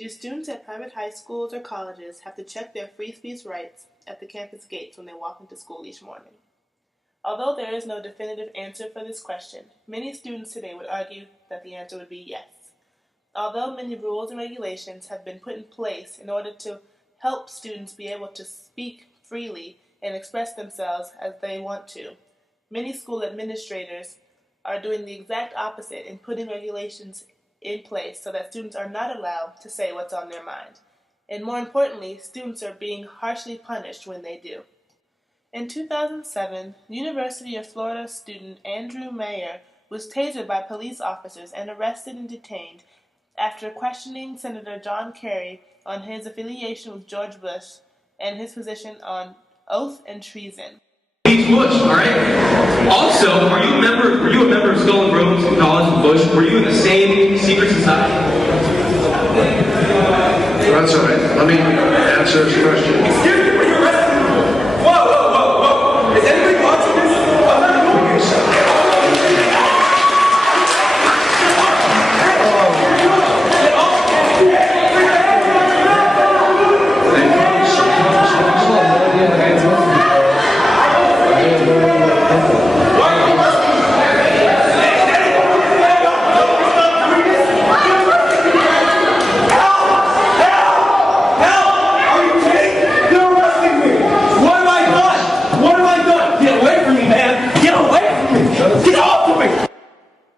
Do students at private high schools or colleges have to check their free speech rights at the campus gates when they walk into school each morning? Although there is no definitive answer for this question, many students today would argue that the answer would be yes. Although many rules and regulations have been put in place in order to help students be able to speak freely and express themselves as they want to, many school administrators are doing the exact opposite in putting regulations in place so that students are not allowed to say what's on their mind. And more importantly, students are being harshly punished when they do. In 2007, University of Florida student Andrew Mayer was tasered by police officers and arrested and detained after questioning Senator John Kerry on his affiliation with George Bush and his position on oath and treason. Bush, all right? Also, were you a member of Skull and Bones in college with Bush? Were you in the same secret society? That's all right. Let me answer this question. Excuse me, were you arrested? Whoa. Is anybody watching this? I'm not doing this.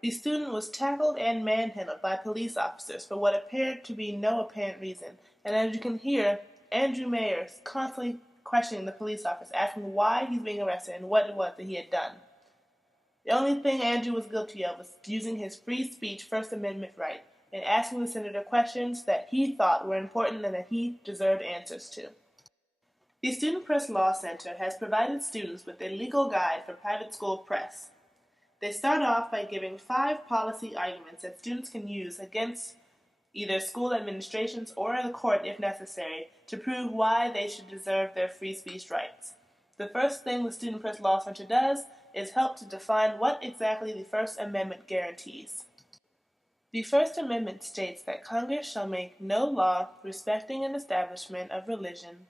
The student was tackled and manhandled by police officers for what appeared to be no apparent reason, and as you can hear, Andrew Mayer is constantly questioning the police officer, asking why he's being arrested and what it was that he had done. The only thing Andrew was guilty of was using his free speech First Amendment right and asking the senator questions that he thought were important and that he deserved answers to. The Student Press Law Center has provided students with a legal guide for private school press. They start off by giving 5 policy arguments that students can use against either school administrations or the court if necessary to prove why they should deserve their free speech rights. The first thing the Student Press Law Center does is help to define what exactly the First Amendment guarantees. The First Amendment states that Congress shall make no law respecting an establishment of religion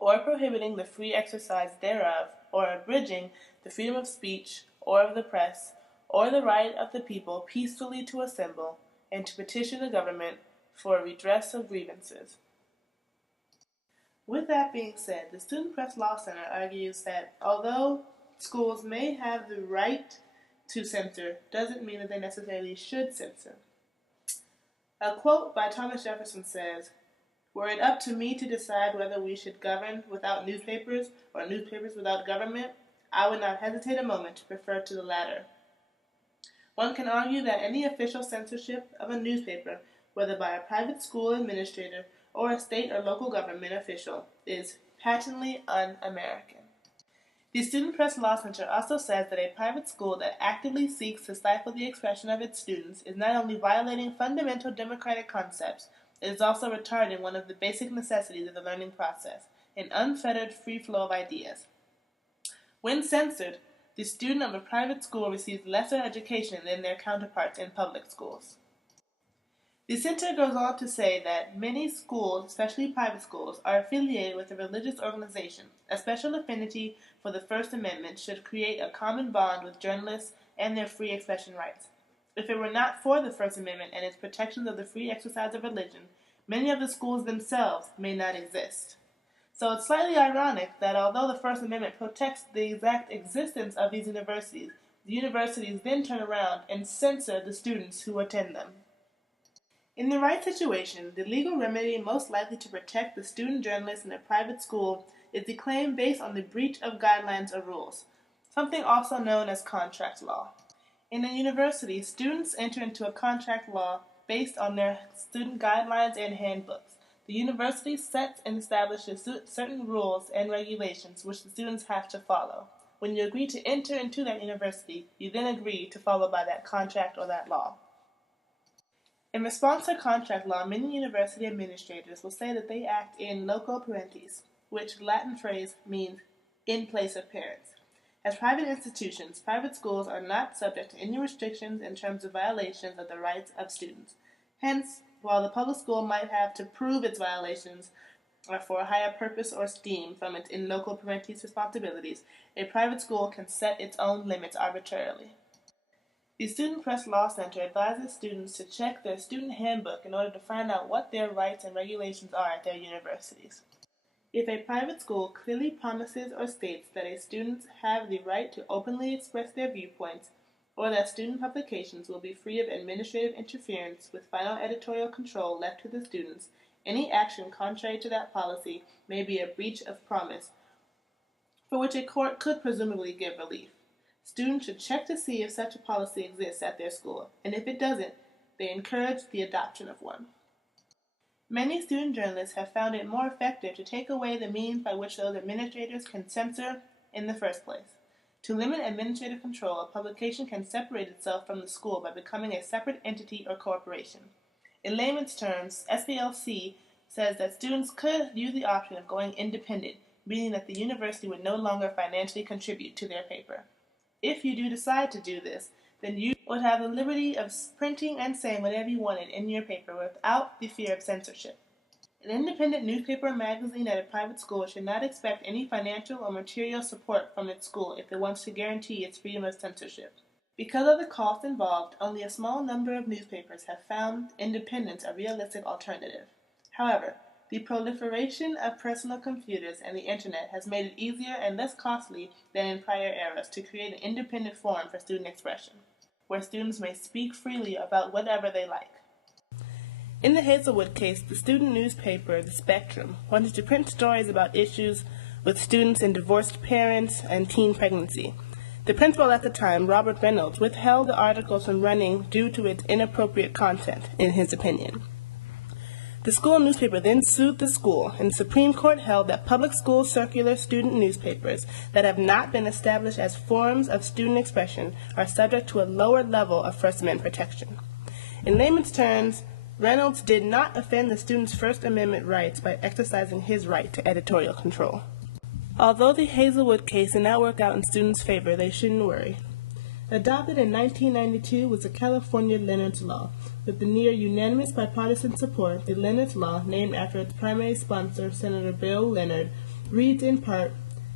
or prohibiting the free exercise thereof or abridging the freedom of speech or of the press, or the right of the people peacefully to assemble and to petition the government for a redress of grievances. With that being said, the Student Press Law Center argues that although schools may have the right to censor, doesn't mean that they necessarily should censor. A quote by Thomas Jefferson says, "Were it up to me to decide whether we should govern without newspapers or newspapers without government, I would not hesitate a moment to prefer to the latter." One can argue that any official censorship of a newspaper, whether by a private school administrator or a state or local government official, is patently un-American. The Student Press Law Center also says that a private school that actively seeks to stifle the expression of its students is not only violating fundamental democratic concepts, it is also retarding one of the basic necessities of the learning process, an unfettered free flow of ideas. When censored, the student of a private school receives lesser education than their counterparts in public schools. The center goes on to say that many schools, especially private schools, are affiliated with a religious organization. A special affinity for the First Amendment should create a common bond with journalists and their free expression rights. If it were not for the First Amendment and its protections of the free exercise of religion, many of the schools themselves may not exist. So it's slightly ironic that although the First Amendment protects the exact existence of these universities, the universities then turn around and censor the students who attend them. In the right situation, the legal remedy most likely to protect the student journalist in a private school is the claim based on the breach of guidelines or rules, something also known as contract law. In a university, students enter into a contract law based on their student guidelines and handbooks. The university sets and establishes certain rules and regulations which the students have to follow. When you agree to enter into that university, you then agree to follow by that contract or that law. In response to contract law, many university administrators will say that they act in loco parentis, which Latin phrase means in place of parents. As private institutions, private schools are not subject to any restrictions in terms of violations of the rights of students. Hence, While the public school might have to prove its violations are for a higher purpose or esteem from its in loco parentis responsibilities, a private school can set its own limits arbitrarily. The Student Press Law Center advises students to check their student handbook in order to find out what their rights and regulations are at their universities. If a private school clearly promises or states that students have the right to openly express their viewpoints, or that student publications will be free of administrative interference with final editorial control left to the students, any action contrary to that policy may be a breach of promise, for which a court could presumably give relief. Students should check to see if such a policy exists at their school, and if it doesn't, they encourage the adoption of one. Many student journalists have found it more effective to take away the means by which those administrators can censor in the first place. To limit administrative control, a publication can separate itself from the school by becoming a separate entity or corporation. In layman's terms, SPLC says that students could use the option of going independent, meaning that the university would no longer financially contribute to their paper. If you do decide to do this, then you would have the liberty of printing and saying whatever you wanted in your paper without the fear of censorship. An independent newspaper or magazine at a private school should not expect any financial or material support from its school if it wants to guarantee its freedom of censorship. Because of the cost involved, only a small number of newspapers have found independence a realistic alternative. However, the proliferation of personal computers and the internet has made it easier and less costly than in prior eras to create an independent forum for student expression, where students may speak freely about whatever they like. In the Hazelwood case, the student newspaper, The Spectrum, wanted to print stories about issues with students and divorced parents and teen pregnancy. The principal at the time, Robert Reynolds, withheld the articles from running due to its inappropriate content, in his opinion. The school newspaper then sued the school, and the Supreme Court held that public school circular student newspapers that have not been established as forms of student expression are subject to a lower level of First Amendment protection. In layman's terms, Reynolds did not offend the student's First Amendment rights by exercising his right to editorial control. Although the Hazelwood case did not work out in students' favor, they shouldn't worry. Adopted in 1992 was the California Leonard's Law. With the near unanimous bipartisan support, the Leonard's Law, named after its primary sponsor, Senator Bill Leonard, reads in part,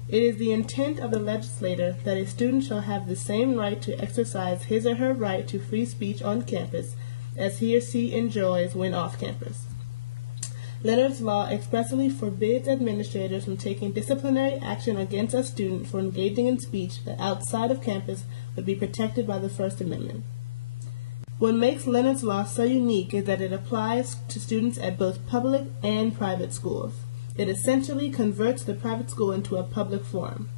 "It is the intent of the legislator that a student shall have the same right to exercise his or her right to free speech on campus as he or she enjoys when off campus." Leonard's Law expressly forbids administrators from taking disciplinary action against a student for engaging in speech that outside of campus would be protected by the First Amendment. What makes Leonard's Law so unique is that it applies to students at both public and private schools. It essentially converts the private school into a public forum.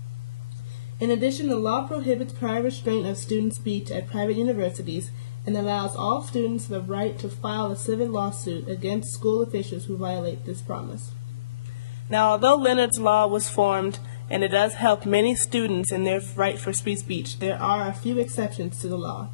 In addition, the law prohibits prior restraint of student speech at private universities and allows all students the right to file a civil lawsuit against school officials who violate this promise. Now, although Leonard's Law was formed and it does help many students in their right for free speech, there are a few exceptions to the law.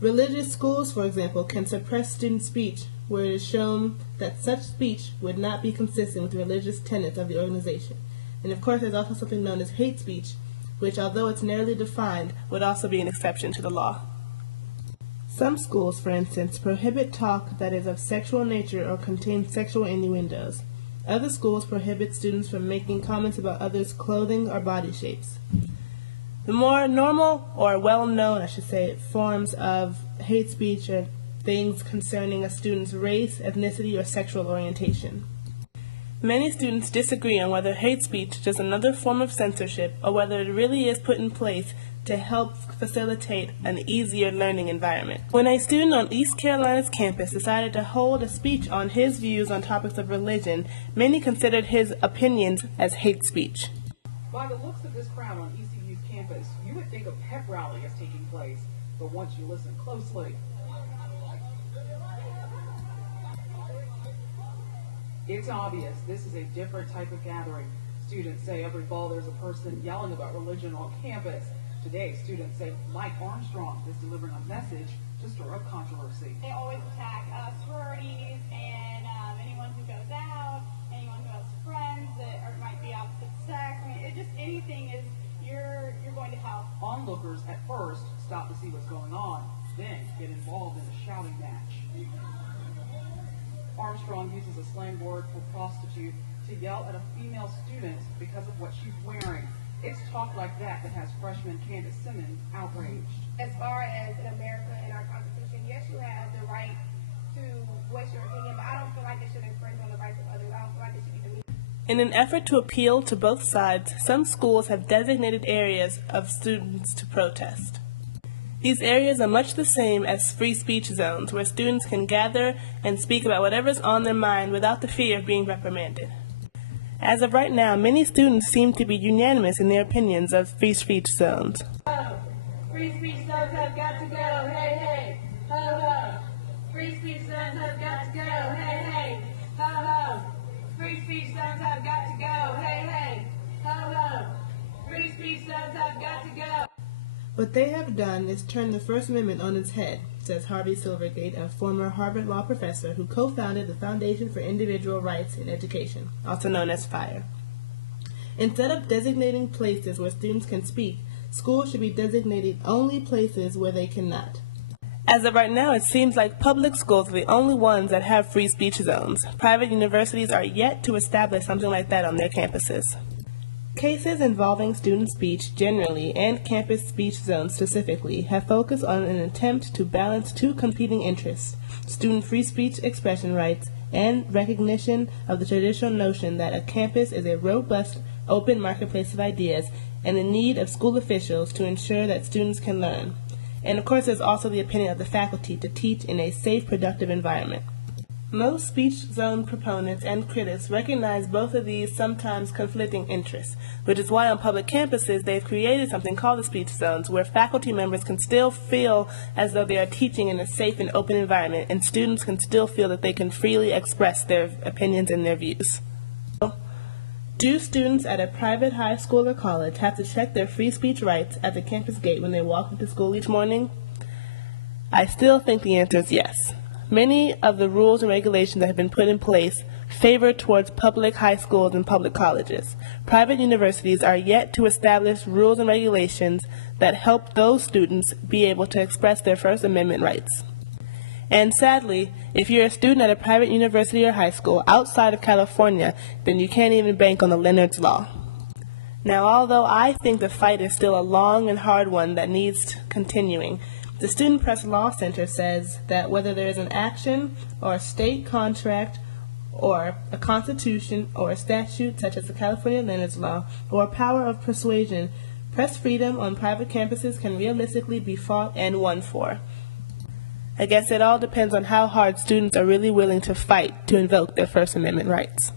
Religious schools, for example, can suppress student speech where it is shown that such speech would not be consistent with the religious tenets of the organization. And of course, there's also something known as hate speech, which, although it's narrowly defined, would also be an exception to the law. Some schools, for instance, prohibit talk that is of sexual nature or contains sexual innuendos. Other schools prohibit students from making comments about others' clothing or body shapes. The more normal, or well-known, forms of hate speech are things concerning a student's race, ethnicity, or sexual orientation. Many students disagree on whether hate speech is just another form of censorship or whether it really is put in place to help facilitate an easier learning environment. When a student on East Carolina's campus decided to hold a speech on his views on topics of religion, many considered his opinions as hate speech. By the looks of this crowd on ECU's campus, you would think a pep rally is taking place, but once you listen closely, it's obvious this is a different type of gathering. Students say every fall there's a person yelling about religion on campus. Today, students say Mike Armstrong is delivering a message to stir up controversy. They always attack sororities and anyone who goes out, anyone who has friends that might be opposite sex. I mean, anything is you're going to help. Onlookers at first stop to see what's going on, then get involved in a shouting match. Armstrong uses a slang word for prostitute to yell at a female student because of what she's wearing. It's talk like that that has freshman Candace Simmons outraged. As far as in America and our Constitution, yes, you have the right to voice your opinion, but I don't feel like it should infringe on the rights of others. I don't feel like it should be demeaning. In an effort to appeal to both sides, some schools have designated areas of students to protest. These areas are much the same as free speech zones, where students can gather and speak about whatever's on their mind without the fear of being reprimanded. As of right now, many students seem to be unanimous in their opinions of free speech zones. Free speech zones have got to go, hey, hey, ho, ho. Free speech zones have got to go, hey, hey, ho, ho. Free speech zones have got to go, hey, hey, ho, ho. Free speech zones have got to go. What they have done is turn the First Amendment on its head, says Harvey Silvergate, a former Harvard law professor who co-founded the Foundation for Individual Rights in Education, also known as FIRE. Instead of designating places where students can speak, schools should be designating only places where they cannot. As of right now, it seems like public schools are the only ones that have free speech zones. Private universities are yet to establish something like that on their campuses. Cases involving student speech generally and campus speech zones specifically have focused on an attempt to balance two competing interests: student free speech expression rights and recognition of the traditional notion that a campus is a robust, open marketplace of ideas and the need of school officials to ensure that students can learn. And of course, there's also the opinion of the faculty to teach in a safe, productive environment. Most speech zone proponents and critics recognize both of these sometimes conflicting interests, which is why on public campuses they've created something called the speech zones, where faculty members can still feel as though they are teaching in a safe and open environment, and students can still feel that they can freely express their opinions and their views. Do students at a private high school or college have to check their free speech rights at the campus gate when they walk into school each morning? I still think the answer is yes. Many of the rules and regulations that have been put in place favor towards public high schools and public colleges. Private universities are yet to establish rules and regulations that help those students be able to express their First Amendment rights. And sadly, if you're a student at a private university or high school outside of California, then you can't even bank on the Leonard's Law. Now, although I think the fight is still a long and hard one that needs continuing, the Student Press Law Center says that whether there is an action or a state contract or a constitution or a statute such as the California Leonard's Law or power of persuasion, press freedom on private campuses can realistically be fought and won for. I guess it all depends on how hard students are really willing to fight to invoke their First Amendment rights.